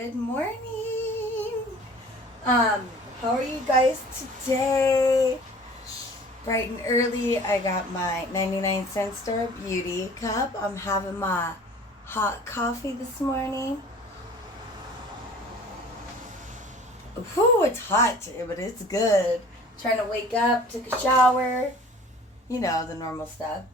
Good morning. How are you guys today? Bright and early, I got my 99-cent store beauty cup. I'm having my hot coffee this morning. Whew, it's hot, but it's good. Trying to wake up, took a shower, you know, the normal stuff.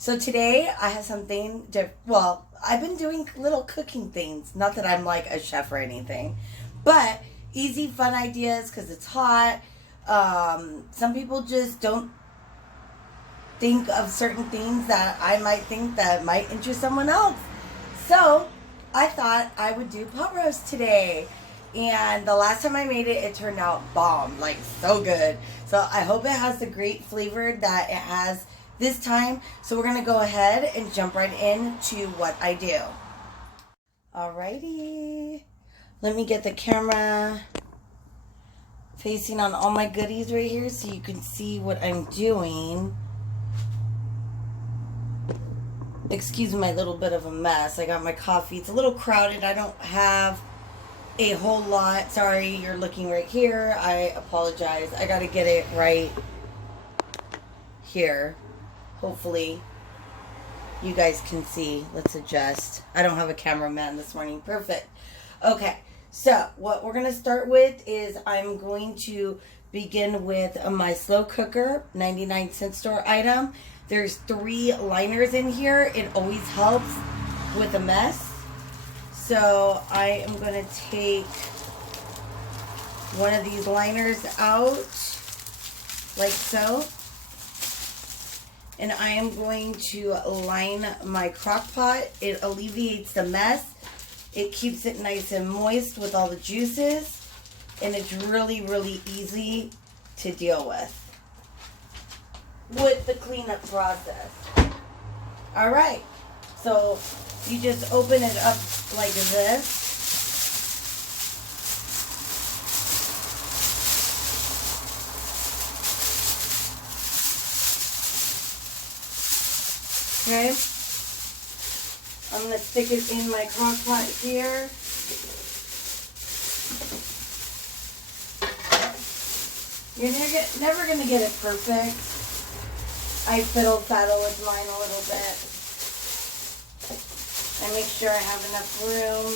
So today I have something well, I've been doing little cooking things. Not that I'm like a chef or anything, but easy, fun ideas because it's hot. Some people just don't think of certain things that I might think that might interest someone else. So I thought I would do pot roast today. And the last time I made it, it turned out bomb, like so good. So I hope it has the great flavor that it has this time. So we're going to go ahead and jump right into what I do. Alrighty. Let me get the camera facing on all my goodies right here so you can see what I'm doing. Excuse my little bit of a mess. I got my coffee. It's a little crowded. I don't have a whole lot. Sorry, you're looking right here. I apologize. I got to get it right here. Hopefully you guys can see. Let's adjust. I don't have a cameraman this morning. Perfect. Okay, so what we're going to start with is I'm going to begin with my slow cooker 99-cent store item. There's 3 liners in here. It always helps with a mess. So I am going to take one of these liners out like so. And I am going to line my crock pot. It alleviates the mess. It keeps it nice and moist with all the juices. And it's really, really easy to deal with the cleanup process. Alright, so you just open it up like this. Okay, I'm going to stick it in my crock pot here. You're never going to get it perfect. I fiddle-faddle with mine a little bit. I make sure I have enough room.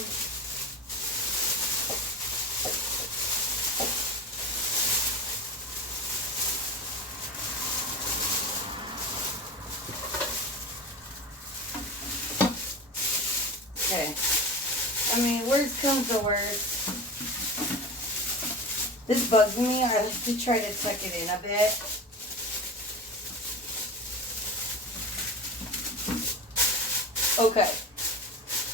Okay. I mean, worst comes to worst. This bugs me. I like to try to tuck it in a bit. Okay.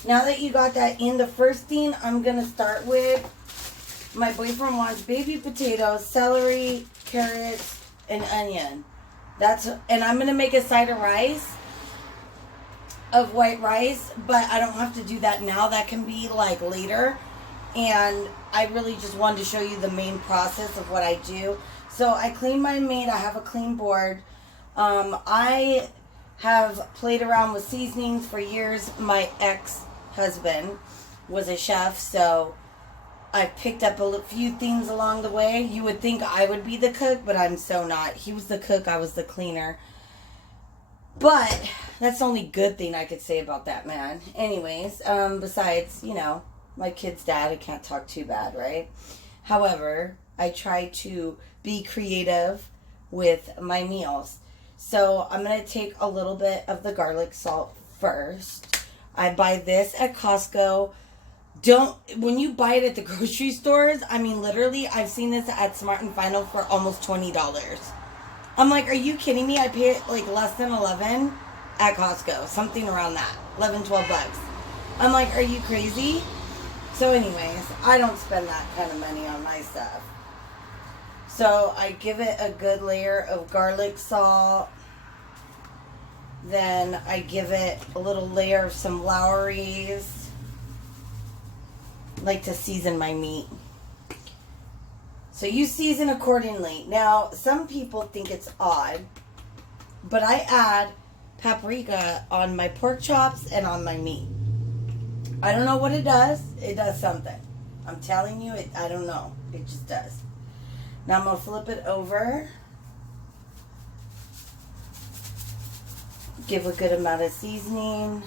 Now that you got that in, the first thing I'm going to start with, my boyfriend wants baby potatoes, celery, carrots, and onion. And I'm going to make a side of rice, of white rice, but I don't have to do that now. That can be like later. And I really just wanted to show you the main process of what I do. So I clean my meat. I have a clean board. I have played around with seasonings for years. My ex-husband was a chef, so I picked up a few things along the way. You would think I would be the cook, but I'm so not. He was the cook, I was the cleaner. But that's the only good thing I could say about that man. Anyways, besides, you know, my kid's dad, I can't talk too bad, right? However, I try to be creative with my meals. So I'm going to take a little bit of the garlic salt first. I buy this at Costco. When you buy it at the grocery stores, I mean, literally, I've seen this at Smart and Final for almost $20. I'm like, are you kidding me? I pay it like less than 11 at Costco. Something around that. 11, 12 bucks. I'm like, are you crazy? So anyways, I don't spend that kind of money on my stuff. So I give it a good layer of garlic salt. Then I give it a little layer of some Lowry's. I like to season my meat. So you season accordingly. Now, some people think it's odd, but I add paprika on my pork chops and on my meat. I don't know what it does. It does something. I'm telling you, I don't know. It just does. Now I'm going to flip it over. Give a good amount of seasoning.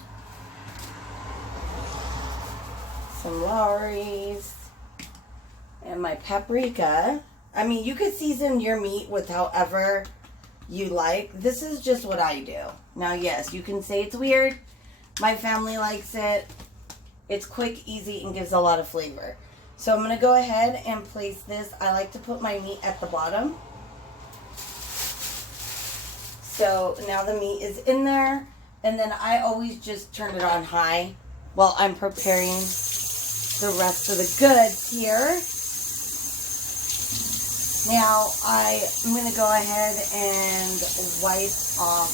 Some Lawry's. And my paprika. I mean, you could season your meat with however you like. This is just what I do. Now, yes, you can say it's weird. My family likes it. It's quick, easy, and gives a lot of flavor. So I'm going to go ahead and place this. I like to put my meat at the bottom. So now the meat is in there. And then I always just turn it on high while I'm preparing the rest of the goods here. Now I'm going to go ahead and wipe off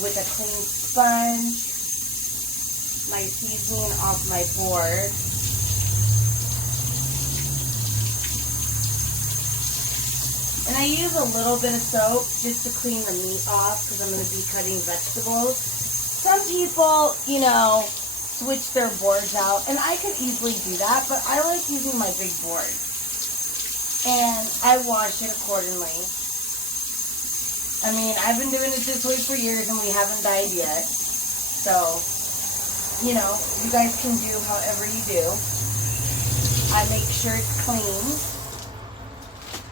with a clean sponge my seasoning off my board. And I use a little bit of soap just to clean the meat off because I'm going to be cutting vegetables. Some people, you know, switch their boards out, and I could easily do that, but I like using my big board. And I wash it accordingly. I mean, I've been doing it this way for years and we haven't died yet. So, you know, you guys can do however you do. I make sure it's clean.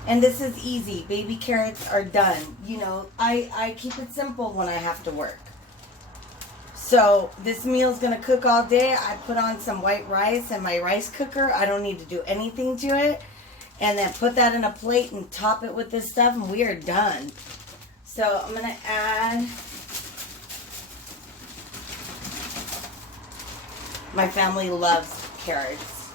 And this is easy. Baby carrots are done. You know, I keep it simple when I have to work. So this meal is going to cook all day. I put on some white rice in my rice cooker. I don't need to do anything to it. And then put that in a plate and top it with this stuff and we are done. So I'm going to add my family loves carrots.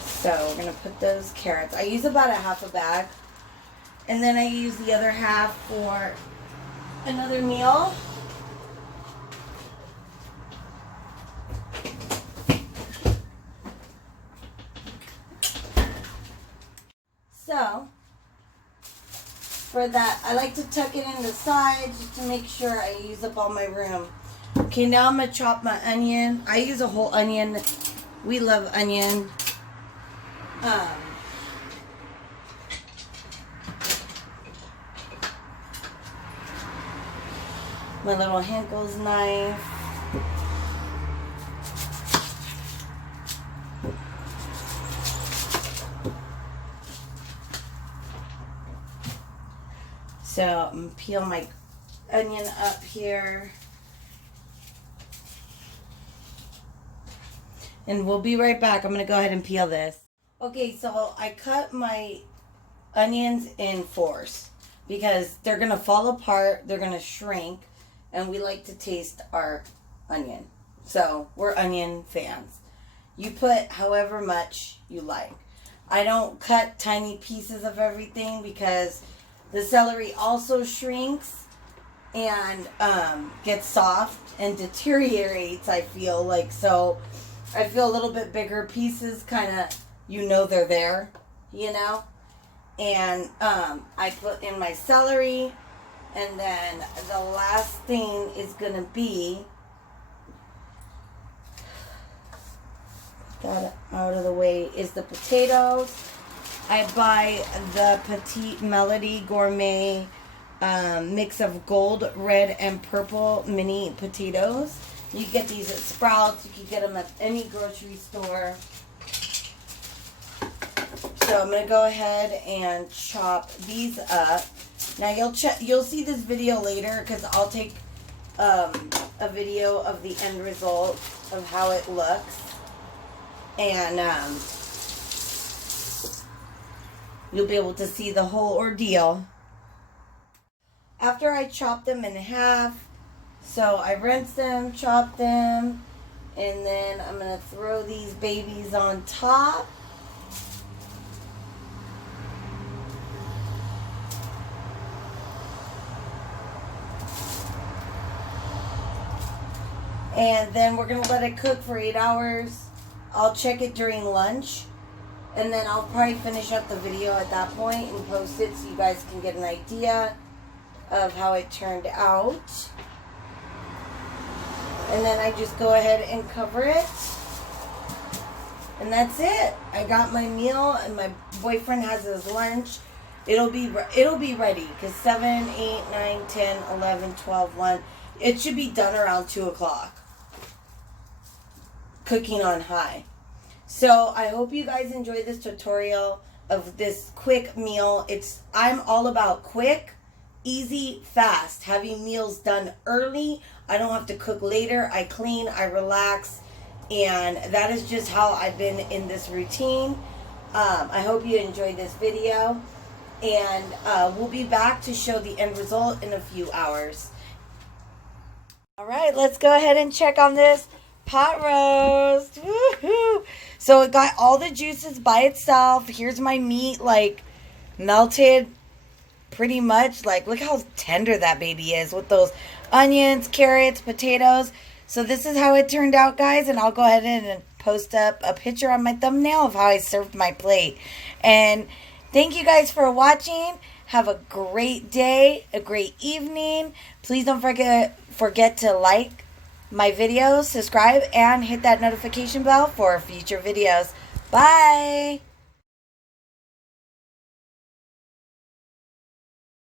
So we're going to put those carrots. I use about a half a bag. And then I use the other half for another meal. So, for that, I like to tuck it in the sides just to make sure I use up all my room. Okay, now I'm going to chop my onion. I use a whole onion. We love onion. My little Henkel's knife. So I'm going to peel my onion up here. And we'll be right back. I'm going to go ahead and peel this. Okay, so I cut my onions in fours because they're going to fall apart, they're going to shrink, and we like to taste our onion. So we're onion fans. You put however much you like. I don't cut tiny pieces of everything because the celery also shrinks and gets soft and deteriorates, I feel like. So I feel a little bit bigger pieces kind of, you know, they're there, you know. And I put in my celery, and then the last thing is going to be, put that out of the way, is the potatoes. I buy the Petite Melody Gourmet mix of gold, red, and purple mini potatoes. You get these at Sprouts. You can get them at any grocery store. So I'm going to go ahead and chop these up. Now you'll see this video later because I'll take a video of the end result of how it looks. And you'll be able to see the whole ordeal. After I chop them in half, so I rinse them, chop them, and then I'm going to throw these babies on top. And then we're going to let it cook for 8 hours. I'll check it during lunch. And then I'll probably finish up the video at that point and post it so you guys can get an idea of how it turned out. And then I just go ahead and cover it. And that's it. I got my meal, and my boyfriend has his lunch. It'll be ready because 7, 8, 9, 10, 11, 12, 1. It should be done around 2 o'clock. Cooking on high. So I hope you guys enjoyed this tutorial of this quick meal. I'm all about quick, easy, fast. Having meals done early. I don't have to cook later. I clean, I relax. And that is just how I've been in this routine. I hope you enjoyed this video. And we'll be back to show the end result in a few hours. All right, let's go ahead and check on this pot roast. Woohoo! So it got all the juices by itself. Here's my meat, like, melted pretty much. Like, look how tender that baby is with those onions, carrots, potatoes. So this is how it turned out, guys. And I'll go ahead and post up a picture on my thumbnail of how I served my plate. And thank you guys for watching. Have a great day, a great evening. Please don't forget to like my videos, subscribe, and hit that notification bell for future videos. Bye!